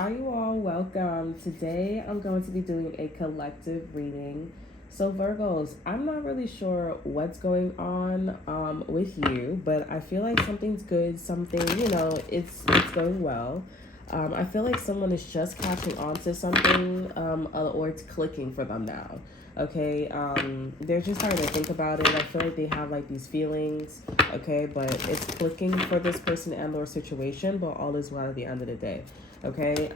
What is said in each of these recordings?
Hi, you all. Welcome. Today I'm going to be doing a collective reading. So, Virgos, I'm not really sure what's going on with you, but I feel like something's good. Something, it's going well. I feel like someone is just catching on to something, or it's clicking for them now. Okay, they're just starting to think about it. I feel like they have like these feelings, okay, but it's clicking for this person and or situation, but all is well at the end of the day. Okay.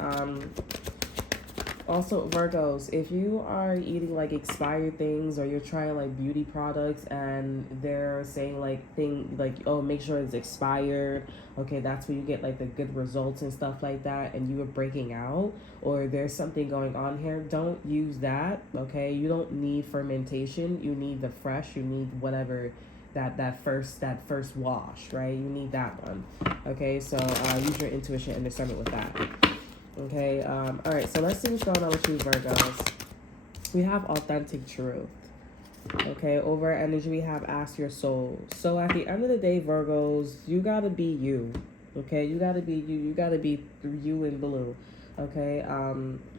Also, Virgos, if you are eating like expired things or you're trying like beauty products and they're saying oh, make sure it's expired, okay, that's where you get like the good results and stuff like that, and you are breaking out or there's something going on here, don't use that, okay? You don't need fermentation. You need the fresh. You need whatever that first wash, right? You need that one, okay? So use your intuition and discernment with that. Okay, all right, so let's see what's going on with you, Virgos. We have authentic truth. Okay, over energy, we have ask your soul. So at the end of the day, Virgos, you gotta be you. Okay, you gotta be you. You gotta be you in blue. Okay,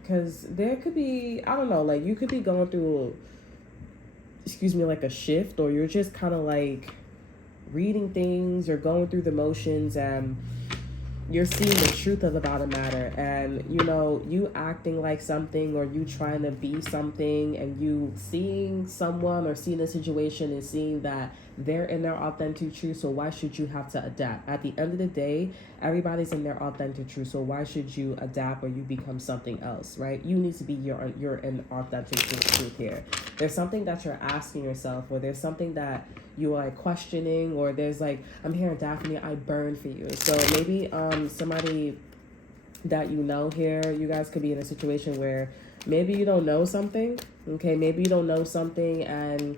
because there could be, I don't know, like you could be going through, like a shift, or you're just kind of like reading things, you're going through the motions, and you're seeing the truth of about a matter, and you acting like something or you trying to be something, and you seeing someone or seeing a situation and seeing that they're in their authentic truth. So why should you have to adapt? At the end of the day, everybody's in their authentic truth, so why should you adapt or you become something else, right? You need to be your in authentic truth here. There's something that you're asking yourself, or there's something that you are questioning, or there's like, I'm hearing Daphne, I burn for you. So maybe somebody that here, you guys could be in a situation where maybe you don't know something, okay? Maybe you don't know something, and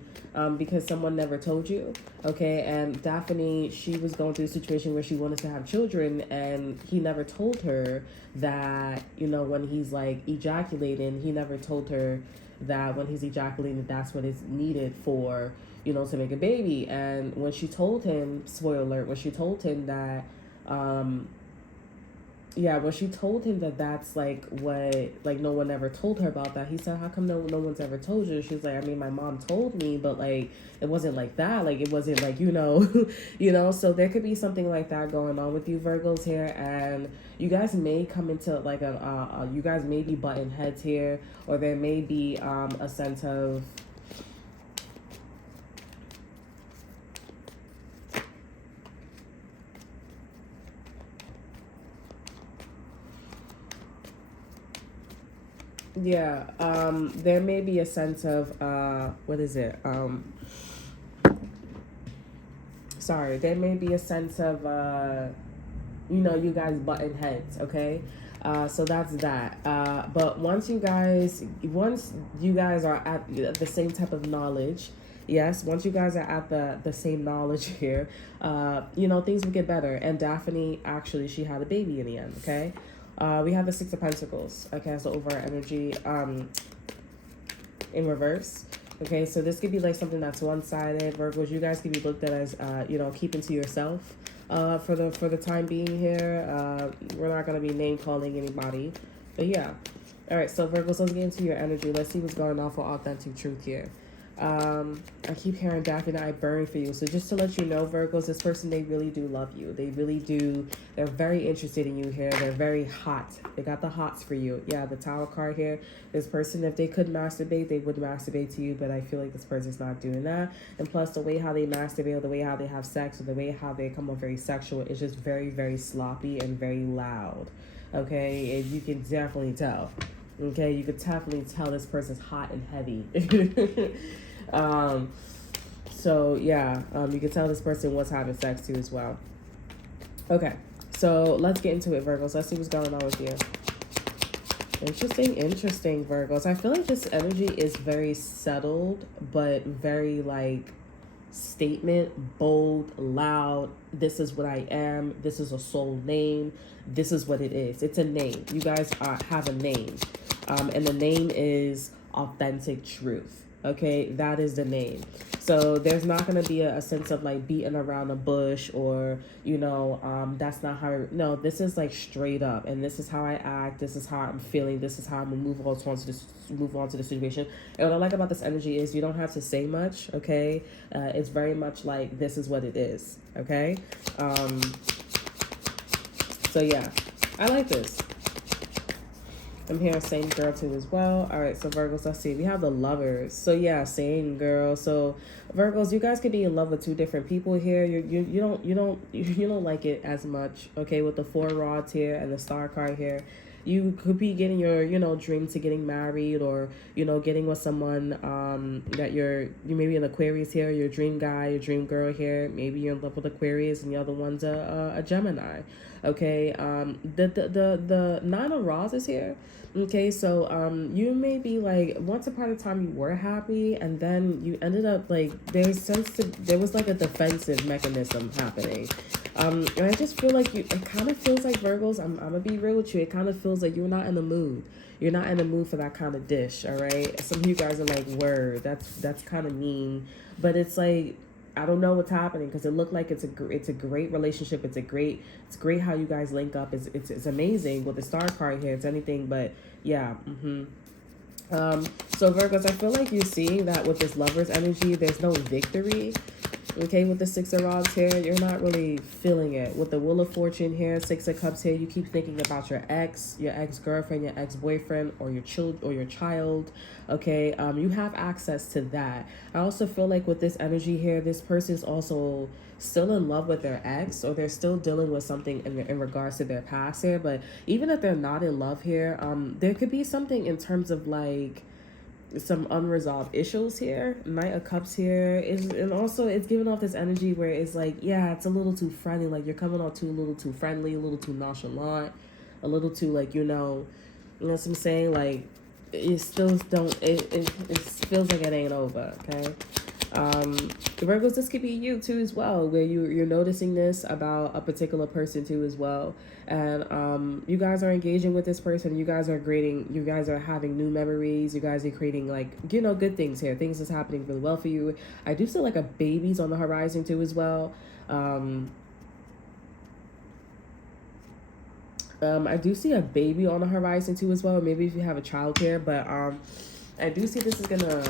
because someone never told you, okay? And Daphne, she was going through a situation where she wanted to have children, and he never told her that, when he's like ejaculating, he never told her that when he's ejaculating, that's what is needed for, to make a baby. And when she told him, spoiler alert, when she told him that, when she told him that that's like what, like no one ever told her about that, he said, how come no one's ever told you? She's like, I mean, my mom told me, but like, it wasn't like that. Like, it wasn't like, so there could be something like that going on with you, Virgos, here. And you guys may come into like you guys may be button heads here, or there may be a sense of, there may be a sense of what is it? Sorry, there may be a sense of you guys button heads, okay? So that's that. But once you guys are at the same type of knowledge, yes, once you guys are at the same knowledge here, things will get better. And Daphne, actually, she had a baby in the end, okay? We have the Six of Pentacles, okay, so over our energy in reverse. Okay, so this could be like something that's one-sided. Virgos, you guys could be looked at as, keeping to yourself for the time being here. We're not going to be name-calling anybody, but yeah. All right, so Virgos, let's get into your energy. Let's see what's going on for authentic truth here. I keep hearing Daphne, I burn for you. So just to let you know, Virgos, this person, they really do love you. They really do. They're very interested in you here. They're very hot. They got the hots for you. Yeah, the Tower card here. This person, if they could masturbate, they would masturbate to you, but I feel like this person's not doing that. And plus, the way how they masturbate, or the way how they have sex, or the way how they come off very sexual is just very, very sloppy and very loud. Okay, and you can definitely tell. Okay, you could definitely tell this person's hot and heavy. So yeah, you can tell this person was having sex too as well. Okay, so let's get into it, Virgos. Let's see what's going on with you. Interesting, Virgos. I feel like this energy is very settled, but very like statement, bold, loud. This is what I am. This is a soul name. This is what it is. It's a name. You guys have a name. And the name is authentic truth. Okay, that is the name. So there's not going to be a sense of like beating around the bush, or that's not how no, this is like straight up, and this is how I act, this is how I'm feeling, this is how I'm gonna move on to the situation. And what I like about this energy is you don't have to say much. Okay, it's very much like this is what it is. Okay, so yeah, I like this. I'm hearing same girl too as well. All right, so Virgos, let's see. We have the lovers. So yeah, same girl. So Virgos, you guys could be in love with two different people here. You don't like it as much. Okay, with the four rods here and the star card here, you could be getting your dream to getting married, or getting with someone that you maybe an Aquarius here, your dream guy, your dream girl here. Maybe you're in love with Aquarius and the other one's a Gemini. Okay, the nine of rods is here. Okay, so you may be like, once upon a time you were happy, and then you ended up like there was like a defensive mechanism happening. And I just feel like it kind of feels like Virgos, I'm gonna be real with you, it kind of feels like you're not in the mood. You're not in the mood for that kind of dish, all right? Some of you guys are like, word, that's kind of mean. But it's like, I don't know what's happening, because it looked like it's a great relationship. It's great how you guys link up. It's amazing with the star card here. It's anything but yeah. So Virgos, I feel like you're seeing that with this lover's energy, there's no victory. Okay, with the Six of Rods here, you're not really feeling it. With the Wheel of Fortune here, Six of Cups here, you keep thinking about your ex-girlfriend, your ex-boyfriend, or your child. Okay, you have access to that. I also feel like with this energy here, this person is also still in love with their ex, or they're still dealing with something in regards to their past here. But even if they're not in love here, there could be something in terms of like some unresolved issues here. Knight of Cups here is, and also it's giving off this energy where it's like, yeah, it's a little too friendly. Like you're coming off a little too friendly, a little too nonchalant, a little too like you know what I'm saying. Like it still don't. It feels like it ain't over. Okay. Virgos, this could be you too as well, where you're noticing this about a particular person too as well, and you guys are engaging with this person. You guys are having new memories. You guys are creating like good things here. Things is happening really well for you. I do feel like a baby's on the horizon too as well. I do see a baby on the horizon too as well. Maybe if you have a child here, but I do see this is gonna,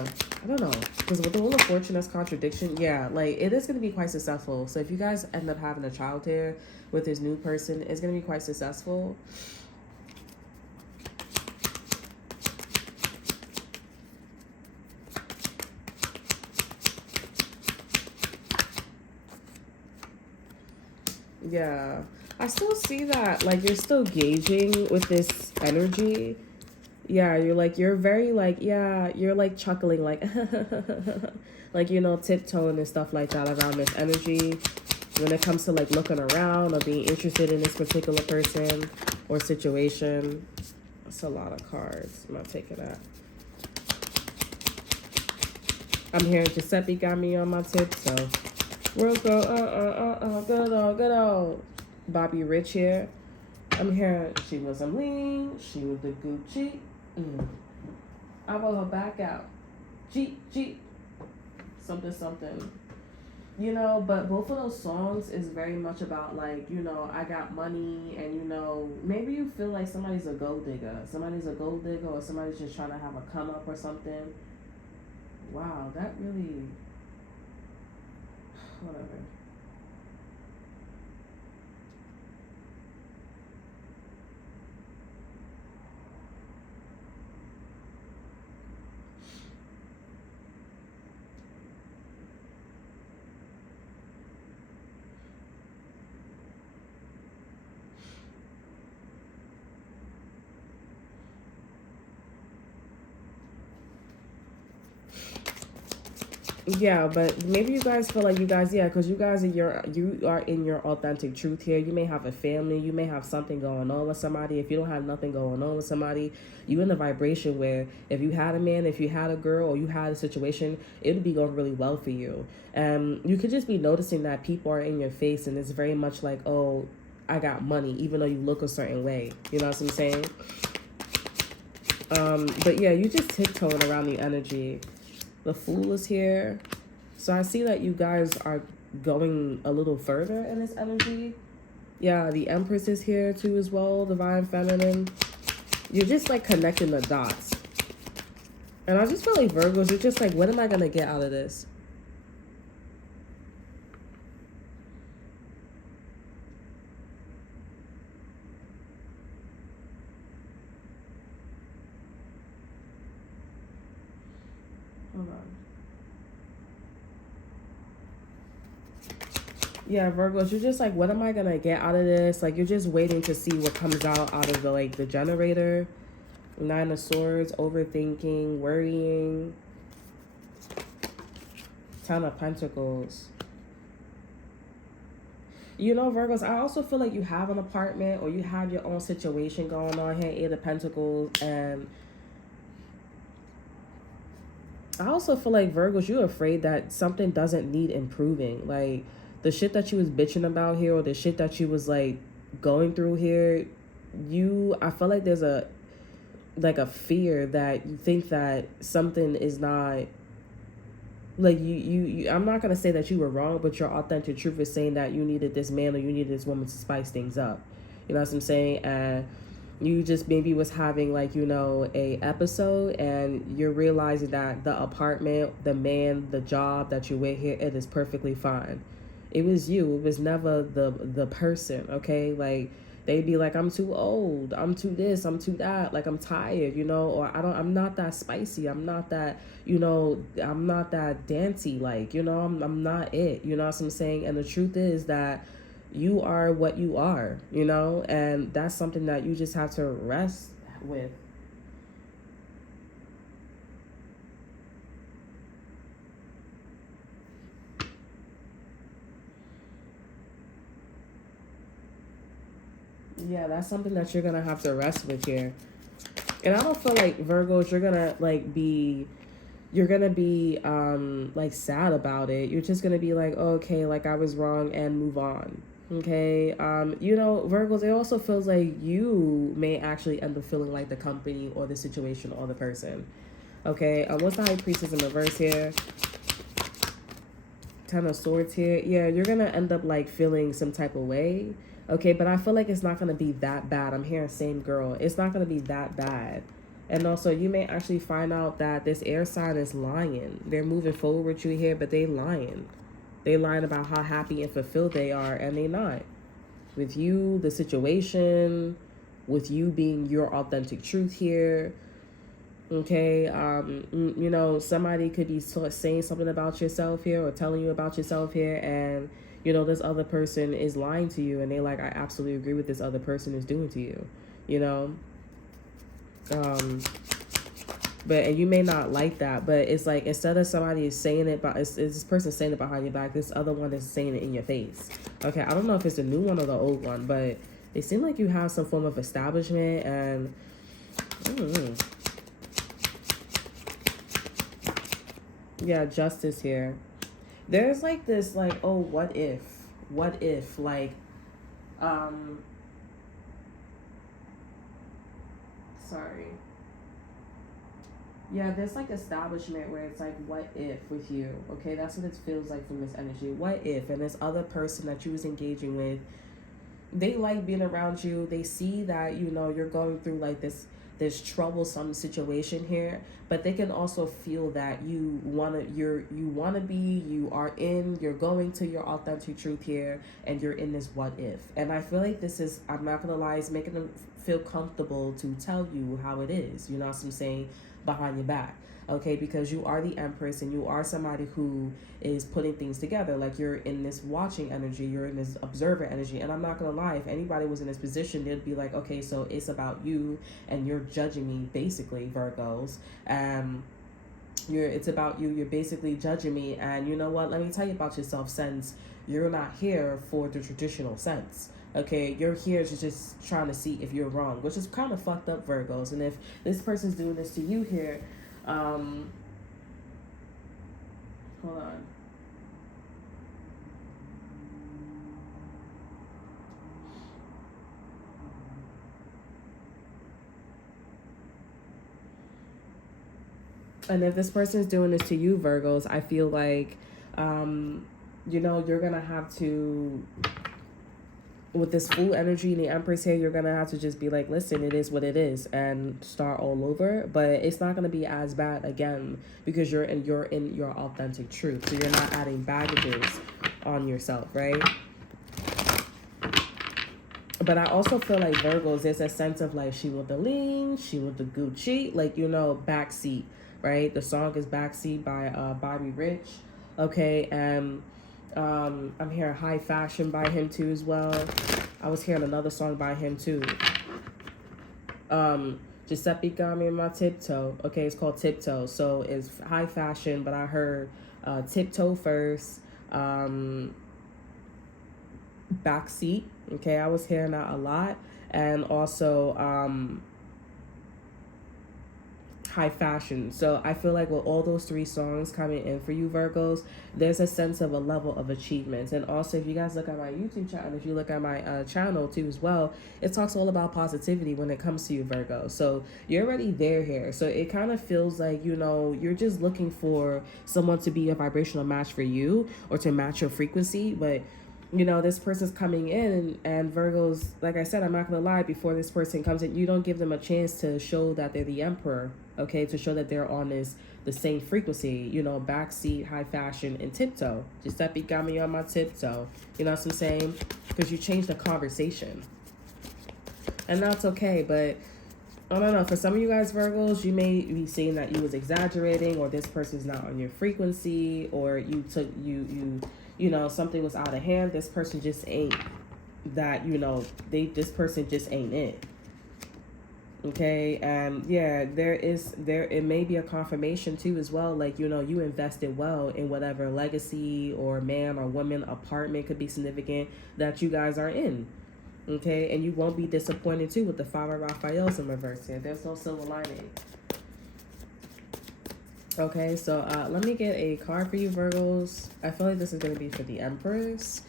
I don't know, because with the Wheel of Fortune, that's contradiction. Yeah, like it is gonna be quite successful. So if you guys end up having a child here with this new person, it's gonna be quite successful. Yeah, I still see that, like you're still gauging with this energy. Yeah, you're very like, yeah, you're like chuckling, like, like, tiptoeing and stuff like that around this energy when it comes to like looking around or being interested in this particular person or situation. That's a lot of cards. I'm not taking that. I'm hearing Giuseppe got me on my tip, so we'll go, good old Bobby Rich here. I'm hearing she was a lean, she was the Gucci. I roll her back out. G, something. But both of those songs is very much about like, I got money, and maybe you feel like somebody's a gold digger. Or somebody's just trying to have a come up or something. Wow, that really, whatever. Yeah, but maybe you guys feel like because you are in your authentic truth here. You may have a family, you may have something going on with somebody. If you don't have nothing going on with somebody, you in the vibration where if you had a man, if you had a girl, or you had a situation, it would be going really well for you. And you could just be noticing that people are in your face, and it's very much like, oh, I got money, even though you look a certain way. You know what I'm saying? But yeah, you just tiptoeing around the energy. The Fool is here. So I see that you guys are going a little further in this energy. Yeah, the Empress is here too as well, Divine Feminine. You're just like connecting the dots. And I just feel like Virgos, you're just like, what am I going to get out of this? Hold on. Yeah, Virgos, you're just like, what am I going to get out of this? Like, you're just waiting to see what comes out of the, like, the generator. Nine of Swords, overthinking, worrying. Ten of Pentacles. You know, Virgos, I also feel like you have an apartment or you have your own situation going on here. Eight of Pentacles. And I also feel like, Virgos, you're afraid that something doesn't need improving. Like, the shit that you was bitching about here or the shit that you was, like, going through here, I feel like there's a fear that you think that something is not, like, you I'm not going to say that you were wrong, but your authentic truth is saying that you needed this man or you needed this woman to spice things up. You know what I'm saying? And you just maybe was having, like, you know, a episode and you're realizing that the apartment, the man, the job that you with here, it is perfectly fine. It was you. It was never the person, okay? Like, they'd be like, I'm too old, I'm too this, I'm too that, like, I'm tired, you know, or I'm not that spicy, I'm not that, you know, I'm not that dancey, like, you know, I'm not it, you know what I'm saying? And the truth is that you are what you are, you know, and that's something that you just have to rest with. Yeah, that's something that you're gonna have to rest with here. And I don't feel like, Virgos, you're gonna like be like sad about it. You're just gonna be like, oh, okay, like, I was wrong, and move on. Okay. You know, Virgos, it also feels like you may actually end up feeling like the company or the situation or the person. Okay. What's the High Priestess in reverse here? Ten of Swords here. Yeah, you're gonna end up like feeling some type of way. Okay, but I feel like it's not gonna be that bad. I'm hearing same girl. It's not gonna be that bad. And also, you may actually find out that this air sign is lying. They're moving forward with you here, but they lying. They lying about how happy and fulfilled they are, and they not. With you, the situation, with you being your authentic truth here. Okay, you know, somebody could be saying something about yourself here or telling you about yourself here, and you know, this other person is lying to you, and they like, I absolutely agree with this other person is doing to you, you know. But and you may not like that, but it's like, instead of somebody is saying it, but it's this person saying it behind your back, this other one is saying it in your face. Okay, I don't know if it's the new one or the old one, but they seem like you have some form of establishment, and yeah, justice here. There's like this, like, oh, what if, like, sorry. Yeah, there's like establishment where it's like, what if with you? Okay, that's what it feels like from this energy. What if? And this other person that you was engaging with, they like being around you. They see that, you know, you're going through like this troublesome situation here, but they can also feel that you you're going to your authentic truth here, and you're in this what if. And I feel like this is, I'm not gonna lie, it's making them feel comfortable to tell you how it is, you know what I'm saying, behind your back. Okay, because you are the Empress and you are somebody who is putting things together. Like, you're in this watching energy, you're in this observer energy. And I'm not gonna lie, if anybody was in this position, they'd be like, okay, so it's about you and you're judging me, basically, Virgos. It's about you, you're basically judging me. And you know what, let me tell you about yourself, since you're not here for the traditional sense. Okay, you're here to just trying to see if you're wrong, which is kind of fucked up, Virgos. And if this person's doing this to you here, hold on. And if this person is doing this to you, Virgos, I feel like, you're going to have to, with this full energy and the Empress here, you're gonna have to just be like, listen, it is what it is, and start all over. But it's not gonna be as bad again because you're in your authentic truth. So you're not adding baggages on yourself, right? But I also feel like Virgos, there's a sense of like she with the lean, she with the Gucci, like backseat, right? The song is Backseat by Bobby Rich, okay, and I'm hearing High Fashion by him too as well. I was hearing another song by him too. Giuseppe got me in my tiptoe. Okay, it's called Tiptoe. So it's High Fashion, but I heard Tiptoe first. Backseat. Okay, I was hearing that a lot. And also High Fashion. So I feel like with all those three songs coming in for you, Virgos, there's a sense of a level of achievements. And also, if you guys look at my YouTube channel, if you look at my channel too as well, it talks all about positivity when it comes to you, Virgo. So you're already there here. So it kind of feels like, you're just looking for someone to be a vibrational match for you or to match your frequency. But this person's coming in, and Virgos, like I said, I'm not going to lie, before this person comes in, you don't give them a chance to show that they're the emperor, okay, to show that they're on the same frequency, Backseat, High Fashion, and Tiptoe. Giuseppe got me on my tiptoe, you know what I'm saying? Because you changed the conversation. And that's okay, but I don't know, for some of you guys, Virgos, you may be saying that you was exaggerating, or this person's not on your frequency, or you took, something was out of hand. This person just ain't that, this person just ain't it. Okay, and yeah, it may be a confirmation too as well, like, you invested well in whatever legacy or man or woman apartment could be significant that you guys are in. Okay, and you won't be disappointed too with the 5 of Raphael's in reverse here. There's no silver lining. Okay, so let me get a card for you, Virgos. I feel like this is going to be for the Empress.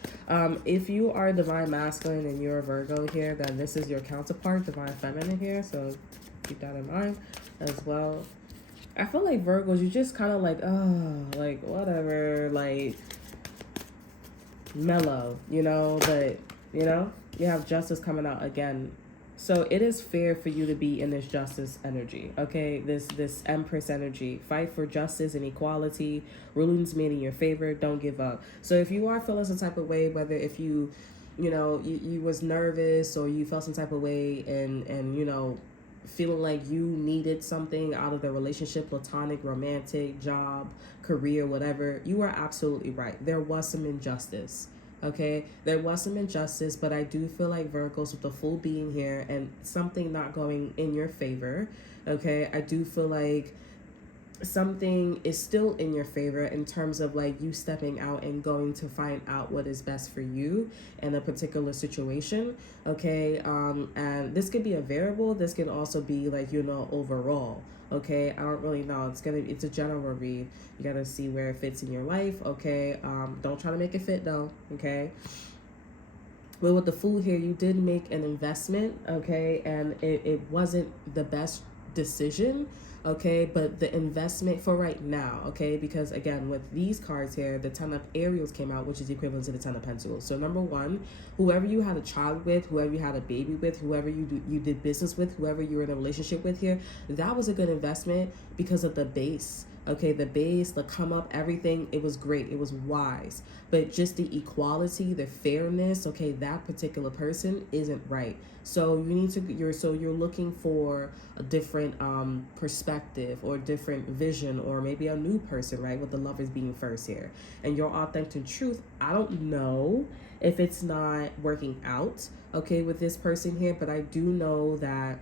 If you are Divine Masculine and you're a Virgo here, then this is your counterpart, Divine Feminine here. So keep that in mind as well. I feel like Virgos, you just kind of like, like whatever, like mellow, but, you have Justice coming out again. So it is fair for you to be in this justice energy, okay? This Empress energy. Fight for justice and equality. Rulings made in your favor. Don't give up. So if you are feeling some type of way, whether if you was nervous or you felt some type of way and feeling like you needed something out of the relationship, platonic, romantic, job, career, whatever, you are absolutely right. There was some injustice. Okay, there was some injustice, but I do feel like Virgos, with the full being here and something not going in your favor, okay, I do feel like something is still in your favor in terms of like you stepping out and going to find out what is best for you in a particular situation, okay? And this could be a variable. This can also be like, overall. Okay, I don't really know. It's a general read. You gotta see where it fits in your life. Okay, don't try to make it fit though. Okay. But with the Fool here, you did make an investment. Okay, and it wasn't the best decision. Okay, but the investment for right now, okay, because again, with these cards here, the 10 of Ariels came out, which is equivalent to the 10 of Pentacles. So number one, whoever you had a child with, whoever you had a baby with, whoever you did business with, whoever you were in a relationship with here, that was a good investment because of the base. Okay, the base, the come up, everything, it was great. It was wise. But just the equality, the fairness, okay, that particular person isn't right. So you need to, you're looking for a different perspective or different vision, or maybe a new person, right? With the Lovers being first here. And your authentic truth, I don't know if it's not working out, okay, with this person here, but I do know that,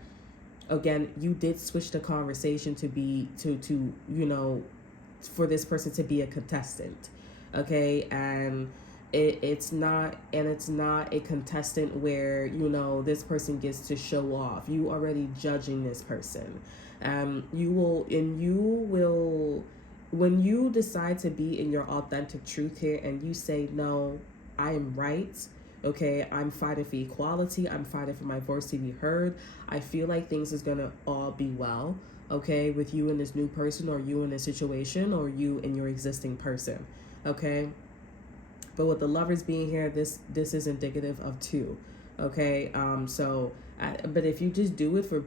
again, you did switch the conversation to be for this person to be a contestant, okay? And it's not a contestant where this person gets to show off. You already judging this person. You will when you decide to be in your authentic truth here and you say, no, I am right, Okay, I'm fighting for equality. I'm fighting for my voice to be heard. I feel like things is gonna all be well, okay, with you and this new person, or you in this situation, or you and your existing person, okay. But with the lovers being here, this is indicative of two, okay. But if you just do it for,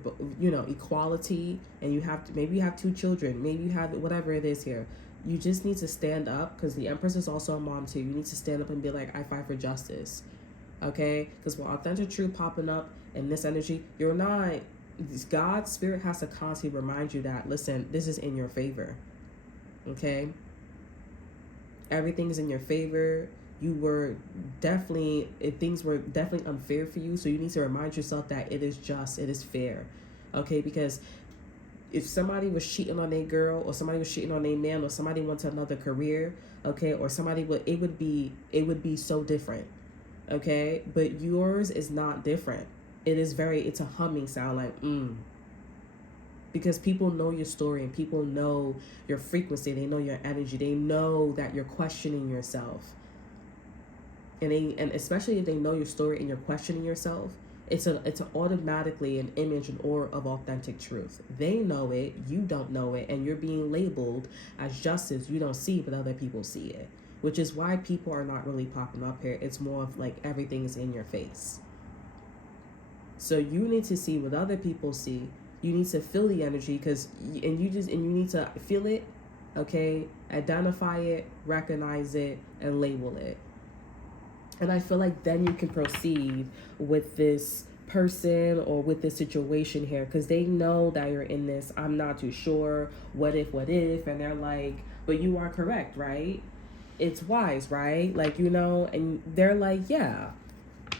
equality, and you have to, maybe you have two children, maybe you have whatever it is here, you just need to stand up, because the Empress is also a mom too. You need to stand up and be like, I fight for justice, okay? Because with authentic truth popping up in this energy, you're not, God's spirit has to constantly remind you that, listen, this is in your favor, okay? Everything is in your favor. You were definitely, things were definitely unfair for you, so you need to remind yourself that it is just, it is fair, okay? Because if somebody was cheating on a girl, or somebody was cheating on a man, or somebody went to another career, okay, or somebody would, it would be so different, okay? But yours is not different. It's a humming sound, like because people know your story, and people know your frequency, they know your energy, they know that you're questioning yourself, and especially if they know your story and you're questioning yourself, it's automatically an image and aura of authentic truth. They know it, you don't know it, and you're being labeled as justice. You don't see, but other people see it, which is why people are not really popping up here. It's more of like everything is in your face. So you need to see what other people see. You need to feel the energy, and you need to feel it, okay? Identify it, recognize it, and label it. And I feel like then you can proceed with this person or with this situation here, because they know that you're in this, I'm not too sure, what if, and they're like, but you are correct, right? It's wise, right? Like, and they're like, yeah.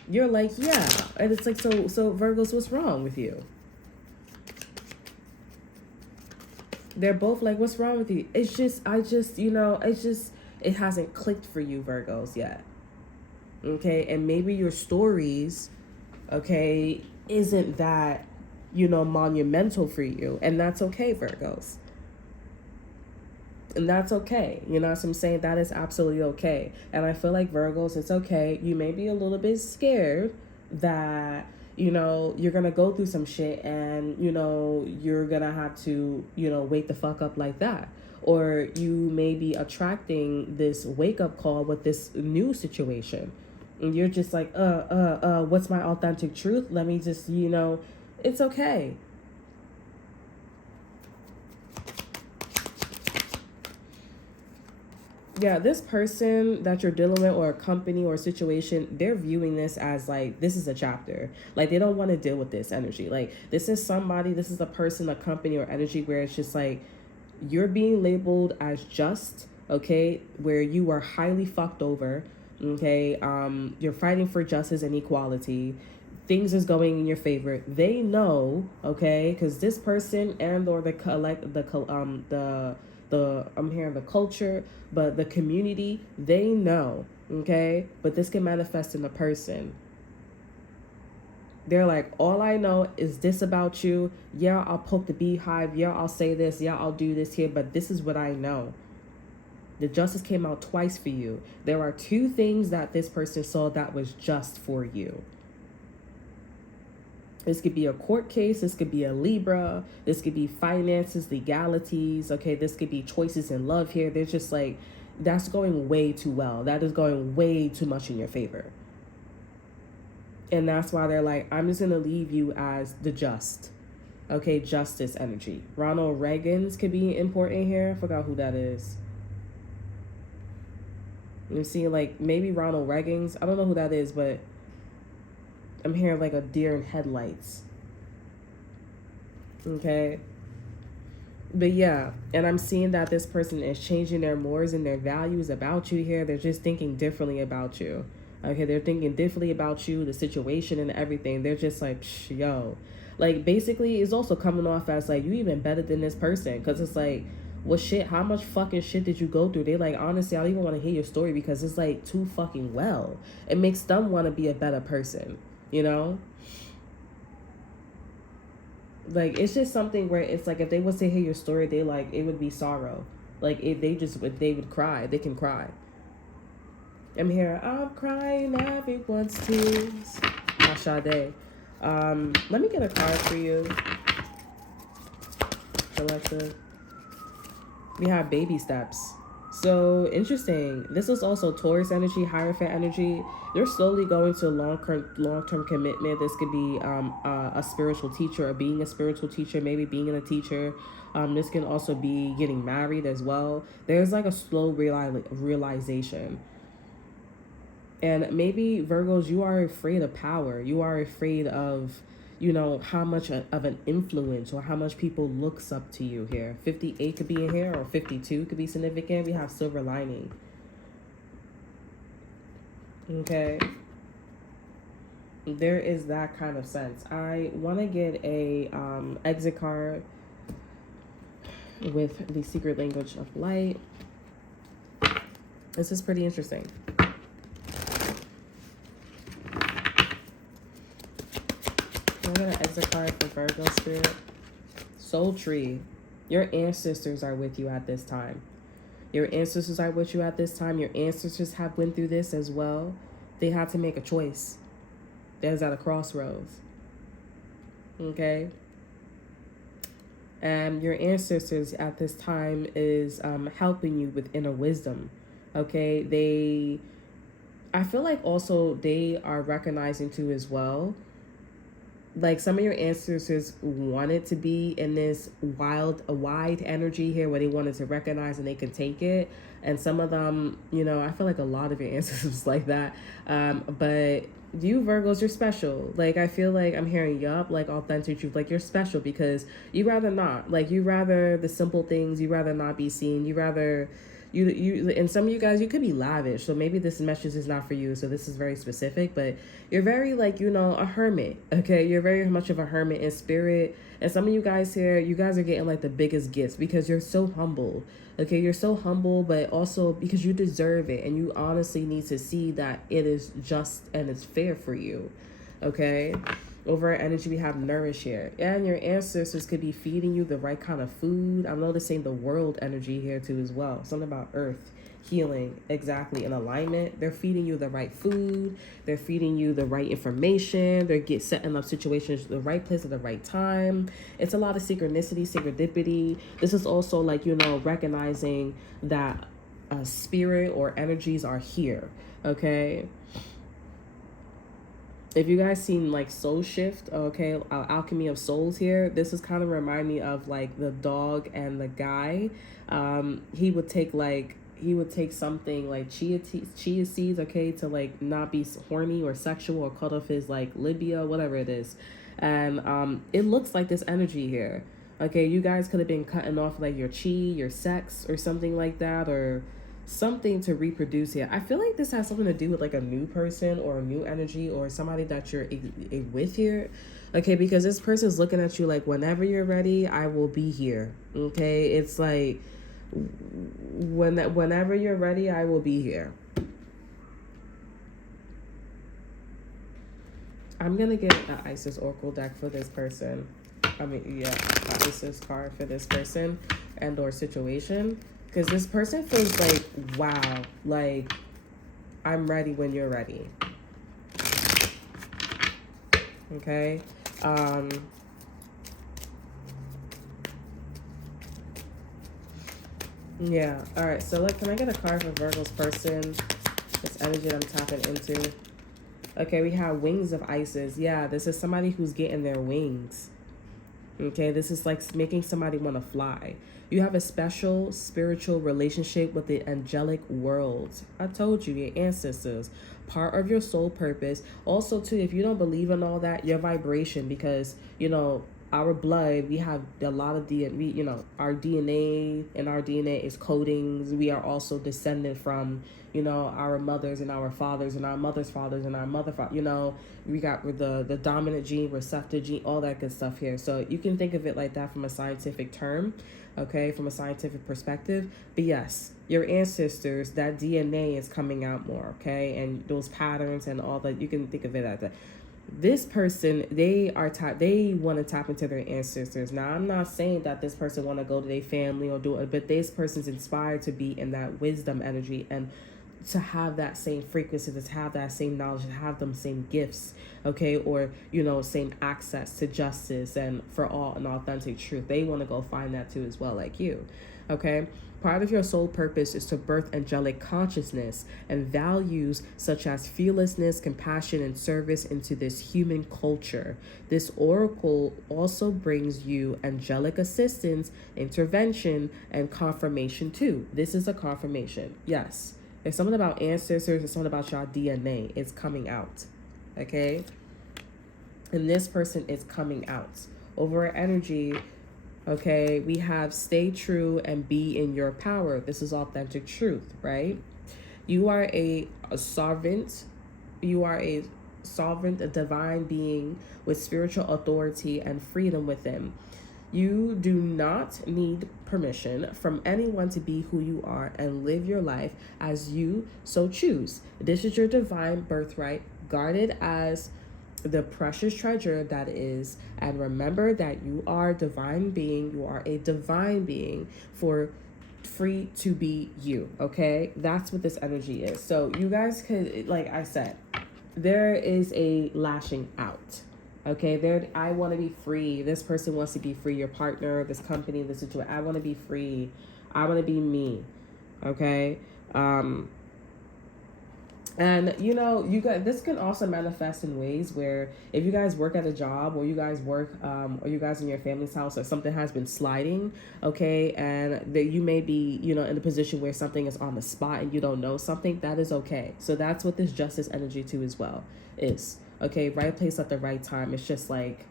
You're like, yeah. And it's like, so Virgos, what's wrong with you? They're both like, what's wrong with you? It's just, it hasn't clicked for you, Virgos, yet. Okay, and maybe your stories, okay, isn't that, monumental for you, and that's okay, Virgos. And that's okay. You know what I'm saying? That is absolutely okay. And I feel like, Virgos, it's okay. You may be a little bit scared that, you're going to go through some shit, and, you're going to have to, wake the fuck up like that. Or you may be attracting this wake up call with this new situation. And you're just like, what's my authentic truth? Let me just, it's okay. Yeah, this person that you're dealing with, or a company or a situation, they're viewing this as like, this is a chapter. Like, they don't want to deal with this energy. Like, this is a person, a company, or energy where it's just like, you're being labeled as just, okay, where you are highly fucked over, okay, you're fighting for justice and equality, things is going in your favor. They know, okay, because this person and or I'm hearing the culture, but the community, they know, okay, but this can manifest in a person. They're like, all I know is this about you. Yeah, I'll poke the beehive. Yeah, I'll say this. Yeah, I'll do this here. But this is what I know. The justice came out twice for you. There are two things that this person saw that was just for you. This could be a court case. This could be a Libra. This could be finances, legalities. Okay, this could be choices in love here. There's just like, that's going way too well. That is going way too much in your favor. And that's why they're like, I'm just going to leave you as the just. Okay, justice energy. Ronald Reagan's could be important here. I forgot who that is. You see, like, maybe Ronald Reagan's. I don't know who that is, but I'm hearing like a deer in headlights. Okay. But yeah, and I'm seeing that this person is changing their mores and their values about you here. They're just thinking differently about you. Okay, they're thinking differently about you, the situation and everything. They're just like, yo. Like, basically, it's also coming off as like, you even better than this person. Because it's like, well, shit, how much fucking shit did you go through? They like, honestly, I don't even want to hear your story because it's like too fucking well. It makes them want to be a better person, you know? Like, it's just something where it's like, if they was to hear your story, they like, it would be sorrow. Like, if they would cry. They can cry. I'm here. I'm crying everyone's tears. Ashade. Let me get a card for you, Collective. We have baby steps. So interesting. This is also Taurus energy, Hierophant energy. You're slowly going to long-term commitment. This could be a spiritual teacher, or being a spiritual teacher, maybe being a teacher. This can also be getting married as well. There's like a slow realization. And maybe, Virgos, you are afraid of power. You are afraid of, how much of an influence or how much people looks up to you here. 58 could be in here, or 52 could be significant. We have silver lining. Okay. There is that kind of sense. I want to get a exit card with the secret language of light. This is pretty interesting. I'm going to exit card for Virgo Spirit. Soul Tree. Your ancestors are with you at this time. Your ancestors are with you at this time. Your ancestors have went through this as well. They had to make a choice. That is at a crossroads. Okay? And your ancestors at this time is helping you with inner wisdom. Okay? I feel like also they are recognizing too as well. Like, some of your ancestors wanted to be in this wide energy here where they wanted to recognize and they could take it. And some of them, I feel like a lot of your ancestors like that. But you Virgos, you're special. Like, I feel like I'm hearing yup, like authentic truth. Like, you're special because you rather not. Like, you rather the simple things. You rather not be seen. You rather... You and some of you guys, you could be lavish, so maybe this message is not for you, so this is very specific, but you're very, like, a hermit. Okay, you're very much of a hermit in spirit. And some of you guys here, you guys are getting like the biggest gifts because you're so humble. Okay, you're so humble, but also because you deserve it, and you honestly need to see that it is just and it's fair for you. Okay. Over our energy, we have nourish here. And your ancestors could be feeding you the right kind of food. I'm noticing the world energy here too as well. Something about earth, healing, exactly, in alignment. They're feeding you the right food. They're feeding you the right information. They're setting up situations the right place at the right time. It's a lot of synchronicity, serendipity. This is also like, recognizing that spirit or energies are here. Okay. If you guys seen like Soul Shift, okay, Alchemy of Souls here, this is kind of remind me of like the dog and the guy. He would take something like chia seeds, okay, to like not be horny or sexual or cut off his like labia, whatever it is. And it looks like this energy here. Okay, you guys could have been cutting off like your chi, your sex, or something like that, or something to reproduce here. I feel like this has something to do with like a new person or a new energy or somebody that you're with here. Okay, because this person's looking at you like, whenever you're ready, I will be here. Okay, it's like whenever you're ready, I will be here. I'm gonna get an Isis Oracle deck for this person. An Isis card for this person and or situation. Because this person feels like, wow, like, I'm ready when you're ready. Okay? Yeah. All right. So, can I get a card for Virgo's person? This energy that I'm tapping into. Okay, we have Wings of Isis. Yeah, this is somebody who's getting their wings. Okay, this is like making somebody want to fly. You have a special spiritual relationship with the angelic world. I told you, your ancestors, part of your soul purpose. Also, too, if you don't believe in all that, your vibration, because, our blood, we have a lot of DNA, our DNA, and our DNA is codings. We are also descended from, our mothers and our fathers and our mother's fathers and our we got the dominant gene, receptor gene, all that good stuff here. So you can think of it like that from a scientific term, okay, from a scientific perspective. But yes, your ancestors, that DNA is coming out more, okay, and those patterns and all that, you can think of it like that. This person, they want to tap into their ancestors. Now, I'm not saying that this person want to go to their family or do it, but this person's inspired to be in that wisdom energy and to have that same frequency, to have that same knowledge, to have them same gifts, okay, or same access to justice and for all and authentic truth. They want to go find that too as well, like you, okay. Part of your soul purpose is to birth angelic consciousness and values such as fearlessness, compassion, and service into this human culture. This oracle also brings you angelic assistance, intervention, and confirmation too. This is a confirmation, yes. It's something about ancestors, it's something about your DNA. It's coming out, okay? And this person is coming out. Over energy, okay, we have stay true and be in your power. This is authentic truth, right? You are a sovereign. You are a sovereign, a divine being with spiritual authority and freedom within. You do not need permission from anyone to be who you are and live your life as you so choose. This is your divine birthright, guarded as the precious treasure that is. And remember that you are a divine being. You are a divine being for free to be you, okay? That's what this energy is. So you guys could, like I said, there is a lashing out. Okay, there. I want to be free. This person wants to be free. Your partner, this company, this situation. I want to be free. I want to be me. Okay. And you guys, this can also manifest in ways where if you guys work at a job, or you guys work, or you guys in your family's house, or something has been sliding, okay, and that you may be, in a position where something is on the spot and you don't know something, that is okay. So that's what this justice energy too as well is. Okay, right place at the right time. It's just like,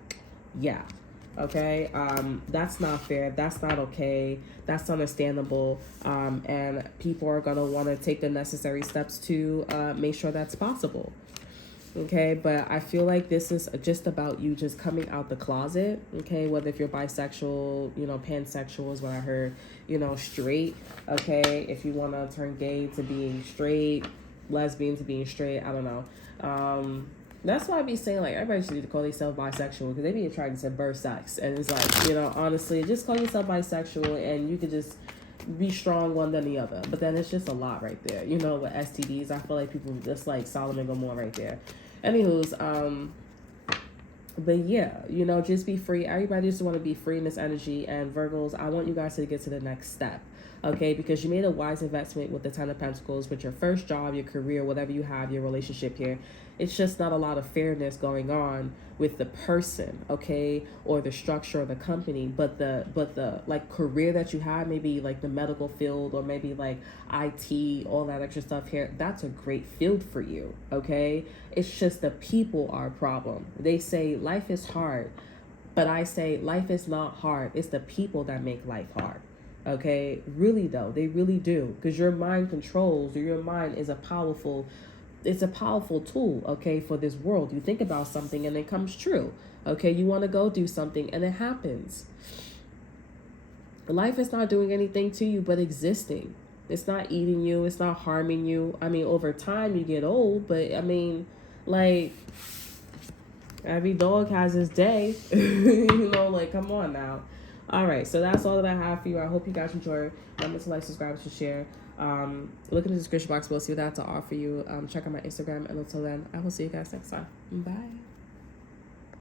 yeah. Okay, that's not fair. That's not okay. That's understandable. And people are gonna want to take the necessary steps to make sure that's possible. Okay, but I feel like this is just about you just coming out the closet. Okay, whether if you're bisexual, pansexual is what I heard. Straight. Okay, if you want to turn gay to being straight, lesbian to being straight. I don't know. That's why I be saying, like, everybody should need to call themselves bisexual, because they be trying to birth sex. And it's like, honestly, just call yourself bisexual and you could just be strong one than the other. But then it's just a lot right there. With STDs, I feel like people just like Solomon Gomorrah right there. Anywho's, but yeah, just be free. Everybody just want to be free in this energy. And Virgos, I want you guys to get to the next step. Okay, because you made a wise investment with the Ten of Pentacles, with your first job, your career, whatever you have, your relationship here. It's just not a lot of fairness going on with the person, okay, or the structure of the company, but the like career that you have, maybe like the medical field, or maybe like IT, all that extra stuff here. That's a great field for you, okay? It's just the people are a problem. They say life is hard, but I say life is not hard. It's the people that make life hard. Okay, really though, they really do, because your mind controls, or your mind is a powerful tool, okay, for this world. You think about something and it comes true. Okay, you want to go do something and it happens. Life is not doing anything to you but existing. It's not eating you, it's not harming you. I mean, over time you get old, but I mean, like, every dog has his day. Like, come on now. All right, so that's all that I have for you. I hope you guys enjoy. Remember to like, subscribe, to share. Look in the description box below, see what I have to offer you. Check out my Instagram, and until then, I will see you guys next time. Bye.